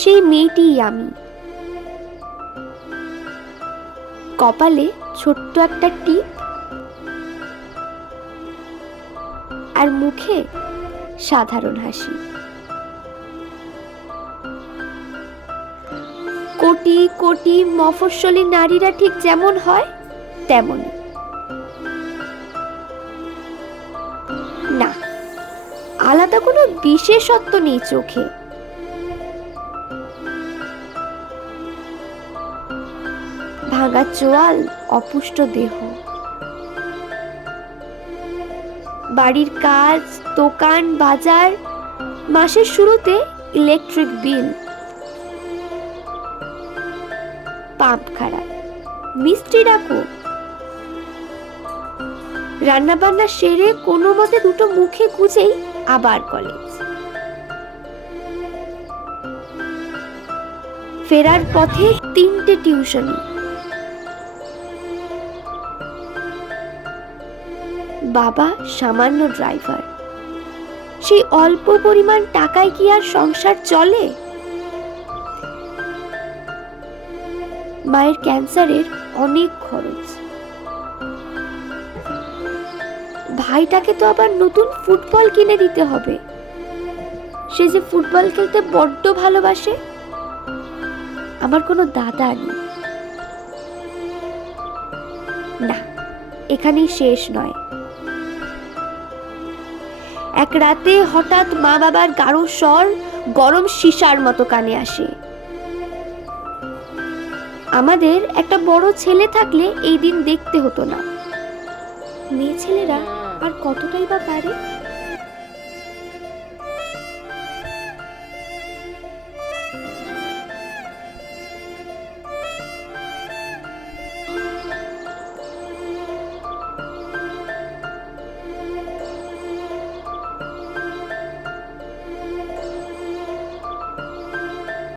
সেই মেয়েটিই আমি। কপালে ছোট্ট একটা টিপ, আর মুখে সাধারণ হাসি। কোটি কোটি মফস্বলী নারীরা ঠিক যেমন হয় তেমনই। না, আলাদা কোনো বিশেষত্ব নেই চোখে। ভাঙা চোয়াল, অপুষ্ট দেহ, বাড়ির কাজ, দোকান, বাজার, মাসের শুরুতে ইলেকট্রিক বিল, পাম্প খারাপ, মিস্ত্রি ডাকো, রান্না বান্না সেরে কোনো মতে দুটো মুখে গুজেই আবার কলেজ। ফেরার পথে 3টে টিউশনি, বাবা সামান্য ড্রাইভার। সেই অল্প পরিমাণ টাকায় কি আর সংসার চলে? মায়ের ক্যান্সারের অনেক খরচ। ভাইটাকে তো আবার নতুন ফুটবল কিনে দিতে হবে। সে যে ফুটবল খেলতে বড্ড ভালোবাসে। আমার কোনো দাদা নেই। না, এখানেই শেষ নয়। এক রাতে হঠাৎ মা বাবার গাঢ় স্বর গরম সীসার মতো কানে আসে। আমাদের একটা বড় ছেলে থাকলে এই দিন দেখতে হতো না। মেয়ে ছেলেরা আর কতটাই বা পারে।